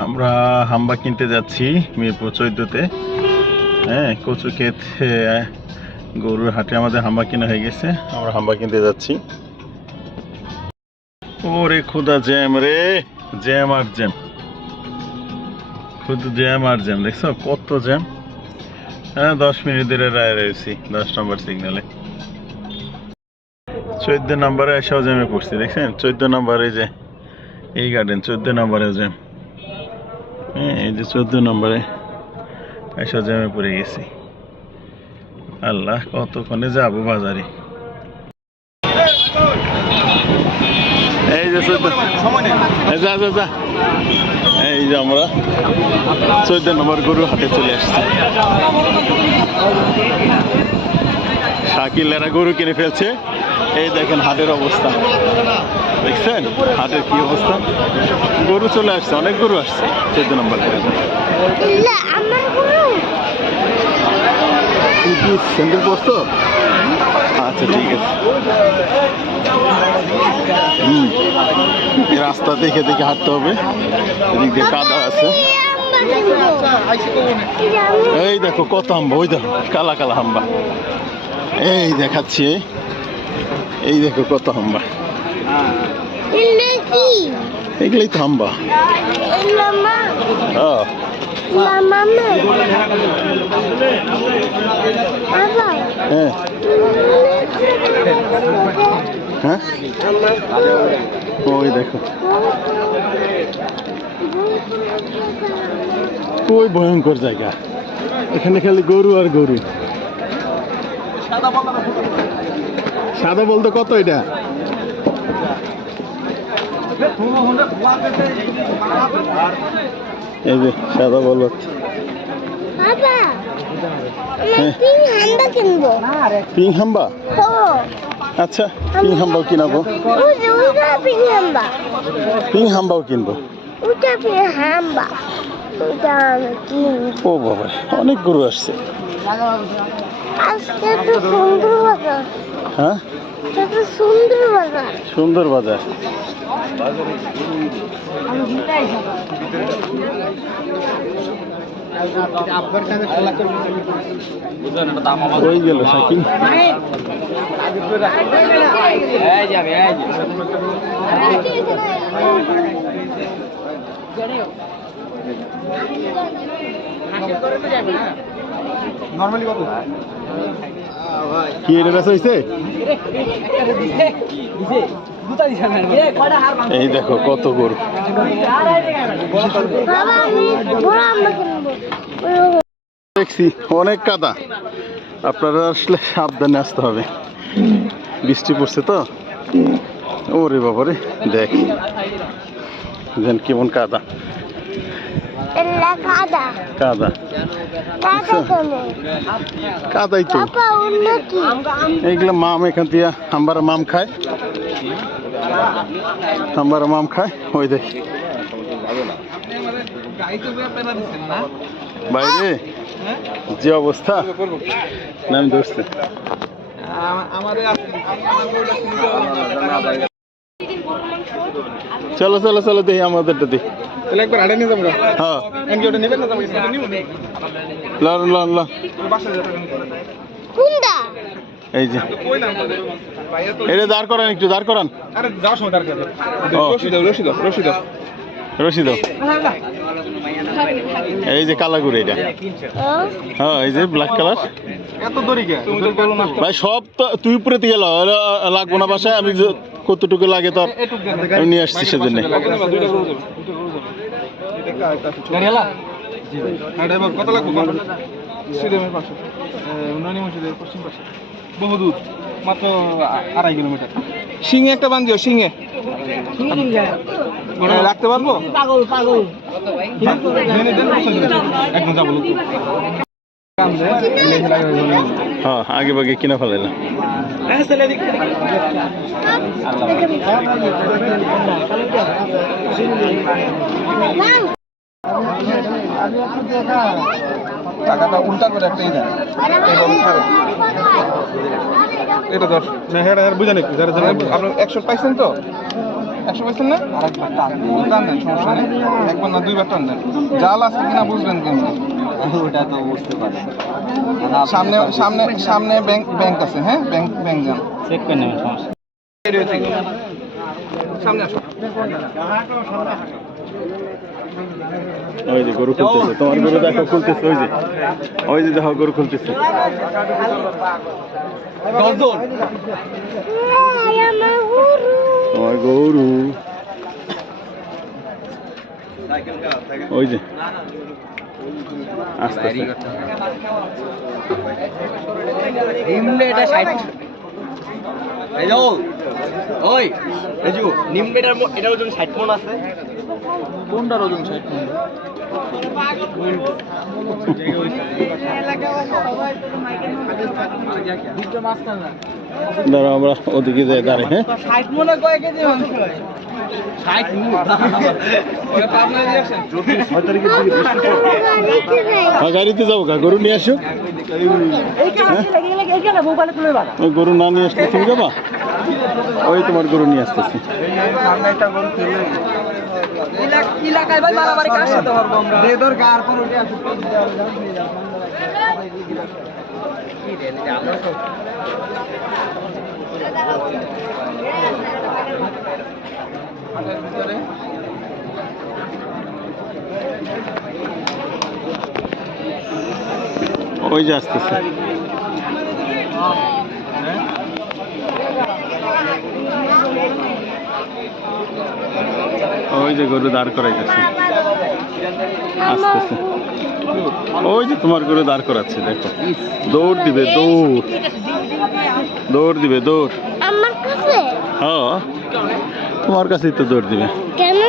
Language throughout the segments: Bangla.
আমরা হাম্বা কিনতে যাচ্ছি মিরপুর 14-তে। হ্যাঁ, কচু ক্ষেত গরুর হাটে আমাদের হাম্বা কিনা হয়ে গেছে, আমরা হাম্বা কিনতে যাচ্ছি। ওরে খুদা জ্যাম রে, জ্যাম আর জ্যাম, শুধু জ্যাম আর জ্যাম। দেখছো কত জ্যাম। হ্যাঁ, 10 মিনিট ধরে রায় রয়েছি 10 নম্বর সিগন্যালে। 14 নম্বরে এসেও জ্যামে পড়ছি, দেখছেন? 14 নম্বরে যে এই গার্ডেন, 14 নম্বরে জ্যাম। হ্যাঁ, এই যে 14 নম্বরে এসে জ্যামে পড়ে গেছি। আল্লাহ, কতক্ষণে যাবো বাজারে। এই যে 14, এই যে আমরা 14 নম্বর গরু হাটে চলে আসছি। শাকিল এরা গরু কিনে ফেলছে। এই দেখেন হাটের অবস্থা, দেখছেন হাটের কি অবস্থা। গরু চলে আসছে, অনেক গরু আসছে 14 নম্বর। স্যান্ডেল পরছো? আচ্ছা, ঠিক আছে। রাস্তা দেখে দেখে হাঁটতে হবে, এদিক দিয়ে কাদা আছে। এই দেখো কত হাম্বা, ওই দেখো কালা কালা হাম্বা, এই দেখাচ্ছি। এই দেখো কত হাম্বা, এগুলোই তো হাম্বা। হ্যাঁ, ওই দেখো ওই ভয়ঙ্কর জায়গা, এখানে খালি গরু আর গরু। সাদা বলতে কত এটা? এই যে সাদা বলদ। পিঙ্ক হাম্বা? আচ্ছা, পিঙ্ক হাম্বাও কিনাবো। পিঙ্ক হাম্বাও কিনবো। ও বাবা, অনেক গরু আসছে। হ্যাঁ, সুন্দর বাজার। ওই গেল সাকিব। কি এটা বেচা হয়েছে? এই দেখো কত গরু। দেখছি অনেক কাদা, আপনারা আসলে সাবধানে আসতে হবে, বৃষ্টি পড়ছে তো। ওরে বাবারে, দেখেন কেমন কাদা কাদা কাদাই তো। এইগুলো মাম, এখান দিয়ে আমরা মাম খায়, আমরা মাম খায়। ওই দেখ বাইরে যে অবস্থা, নাম ধরছে। চলো চলো চলো, দেখি আমাদেরটা দেখি। হ্যাঁ, এই যে এটা দাঁড় করান, একটু দাঁড় করান। রশিদ, এই যে কালা গুড়, এটা হ্যাঁ, এই যে ব্ল্যাক কালার। ভাই সব তো তুই উপরে থেকে লাগবো না, বাসায় আমি কতটুকু লাগে তো আমি নিয়ে আসছি সেজন্য। বহুদূর, মাত্র 2.5 কিলোমিটার। সিংহে একটা বান দিও, সিংহে রাখতে পারবো? একদম যাবো। হ্যাঁ, আগে ভাগে কিনা ফেলাইলাম। টাকাটা উল্টা করে একটা দেন, এটা ধর বুঝে নাকি আপনার 100 পাইছেন তো? 100 পাইছেন না? আরেকবার টান দেন, সমস্যা নেই। একবার না দুইবার টান দেন। জাল আছে কিনা বুঝবেন কিন্তু। ওটা তো বুঝতে পারি সামনে সামনে সামনে ব্যাংক আছে, হ্যাঁ ব্যাংক যান। চেক করে নেবেন সমস্যা সামনে আসো। ওই যে গরু খুলতেছে, তোমার গরু দেখো খুলতেছে, ওই যে দেখো গরু খুলতেছে। তোমার গরু ওই যে আস্তে আস্তে। এটা 60 এই যাও ওই রেজু নিমবেটার এটা ওজন 60 মণ আছে কোনটার ওজন 60 মণ? দাঁড়া আমরা ওদিকে যাই দাঁড়াই। হ্যাঁ 60 মণে কয় কেজি মাংস হয় 60 মণ ওরে পাবনা দিয়ে আসেন। গাড়িতে যাবো কা, গরু নিয়ে আসো। ওই গরু না নিয়ে আসলে তুমি যাবা? ওই তোমার গরু নিয়ে আসতেছি। এলাকায় ভাই মারামারি কার সাথে করব আমরা দেদর কার কোন উঠে আসো। ওই যে আসতেছে। ওই যে গরু দাঁড় করাইতেছে, আসতেছে। ওই যে তোমার গরু দাঁড় করাচ্ছে, দেখো দৌড় দিবে, দৌড় দিবে, দৌড়। আমার কাছে হ্যাঁ তোমার কাছেই তো দৌড় দিবে, কেন?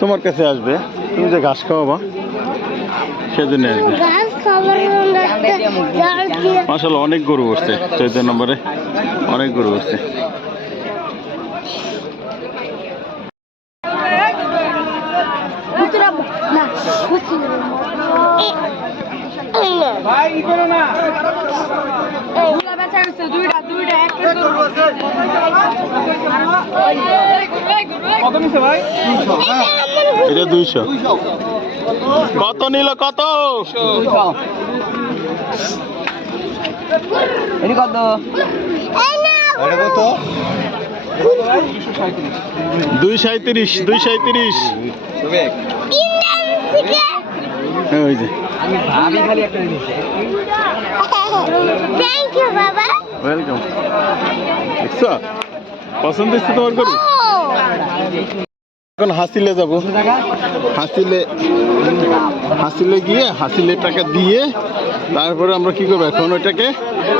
তোমার কাছে আসবে। তুমি যে ঘাস খাওয়াবা সেজন্য আসবে। গাছ খাবার জন্য একটা জাল দিয়ে মাশাআল্লাহ অনেক গরু উঠছে 14 নম্বরে, অনেক গরু উঠছে। ভিতরে না ভাই ই করো না। কত নিছে ভাই? এটা 200। কত নিল, কত? এটি কত এটা কত? 237, 237। ওই যে আমি ভাবি খালি একটা জিনিস থ্যাংক ইউ বাবা। ওয়েলকাম। দেখছো পছন্দ হচ্ছে তোমার গরু? এখন হাসিলে যাব, হাসিলে গিয়ে হাসিলে টাকা দিয়ে তারপরে আমরা কি করবো, এখন ওইটাকে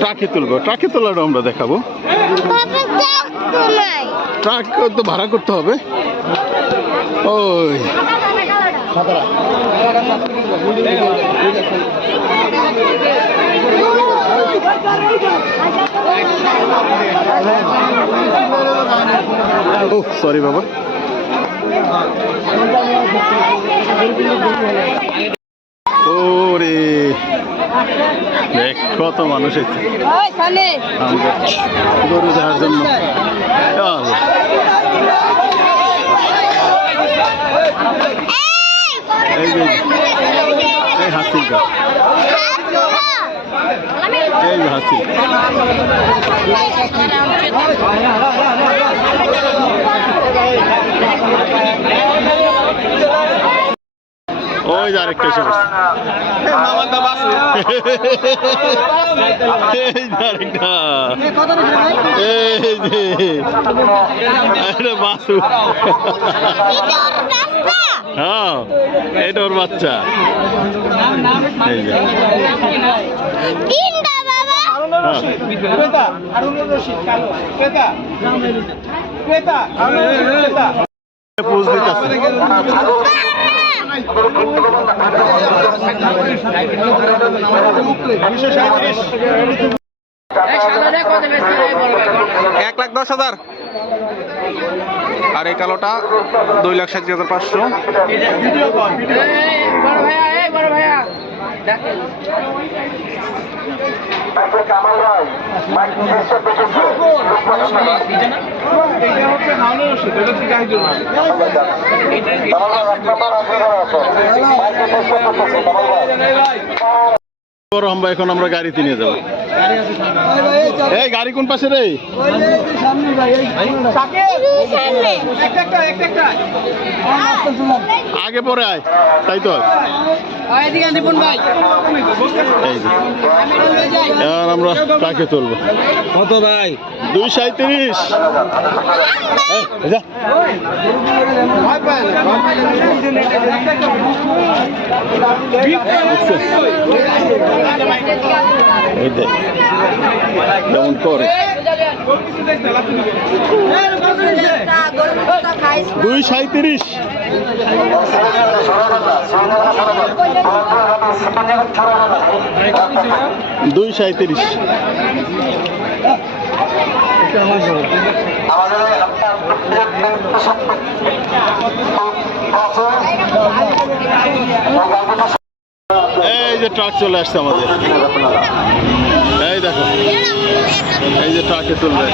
ট্রাকে তুলবো। ট্রাকে তোলাটা আমরা দেখাবো। বাবা যাক তো নাই ট্রাক তো ভাড়া করতে হবে। ওই ও সরি বাবা। ওরে দেখ কত মানুষ এসেছে গরু দেখার জন্য। এই যে এই হাসিলটা, এই যে হাসিল। ওই যে আরেকটা এসে বসছে। এই যে আরেকটা, এই যে এটা বাসু। হ্যাঁ এটা ওর বাচ্চা। এই যে তিনটা বাবা পোজ দিতেছে। এক লাখ 10,000 আর এই কালোটা 2,60,500। বড় ভাইয়া এটা হচ্ছে হাওনের ওষুধ, এটা হচ্ছে গাই জন্য। আমরা এখন আমরা গাড়িতে নিয়ে যাবো। এই গাড়ি কোন পাশে রে? আগে পরে আয়, তাই তো। এই যে এবার আমরা কাকে তুলবো? কত ভাই? 237। যা এই দেখ কেমন করে। 237। 237। এই যে ট্রাক চলে আসছে আমাদের। এই দেখো, এই যে ট্রাকে তুলবে।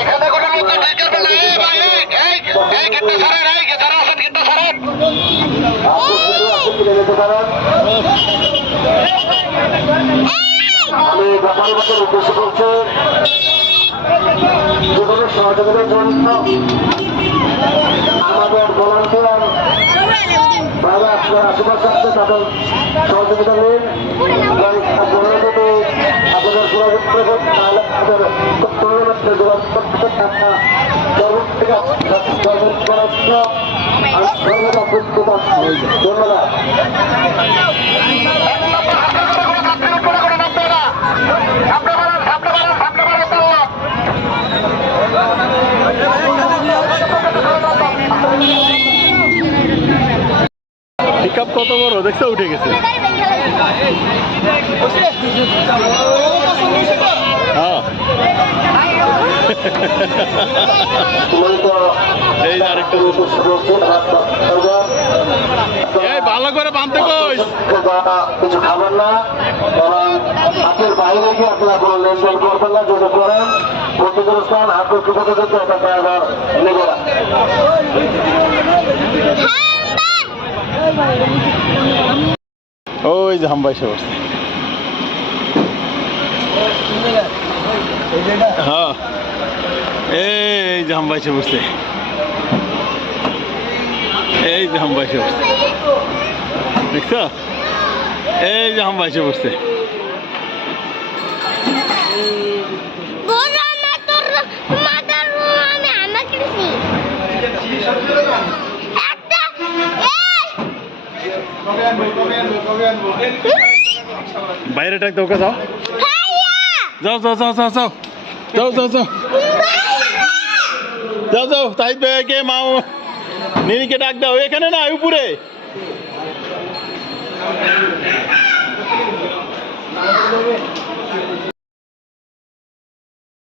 এখানে কোনো লোক নাই করবে না। এই ভাই, এই গেটটা ছাড়েন, এই যারা আছেন গেটটা ছাড়েন। আমি ব্যাপারের উদ্দেশ্য করছি যে কোনো সহযোগিতার জন্য আমাদের ভলান্টিয়ার ভাইরা আপনার আশেপাশে আছে, তাদের সহযোগিতা নিন। আপনাদের যোগাযোগ করবেন, তাহলে আপনাদের যোগাযোগ করতে টাকা ধন্যবাদ। পিকআপ কত বড় দেখছো, উঠে গেছে। হ্যাঁ এই যে আরেকটা। এই ভালো করে বাঁধতে কই। কিছু খাবেন না এবং হাতের বাইরে গিয়ে আপনারা কোনো লেনদেন করবেন না। যদি করেন ক্ষতিগ্রস্ত হাত ক্ষতিগ্রস্ত এটা ড্রাইভার নেবে না। ওই যে হাম্বা এসে বসছে। হ্যাঁ এই যে হাম্বা এসে বসছে। এই যে হাম্বা এসে বসছে, দেখছো? এই যে হাম্বা এসে বসছে। বাইরে টাক দৌকা যাও, যাও যাও যাও যাও যাও যাও যাও যাও যাও যাও। তাই কে মাও নিনিকে ডাক দাও। এখানে না, উপরে।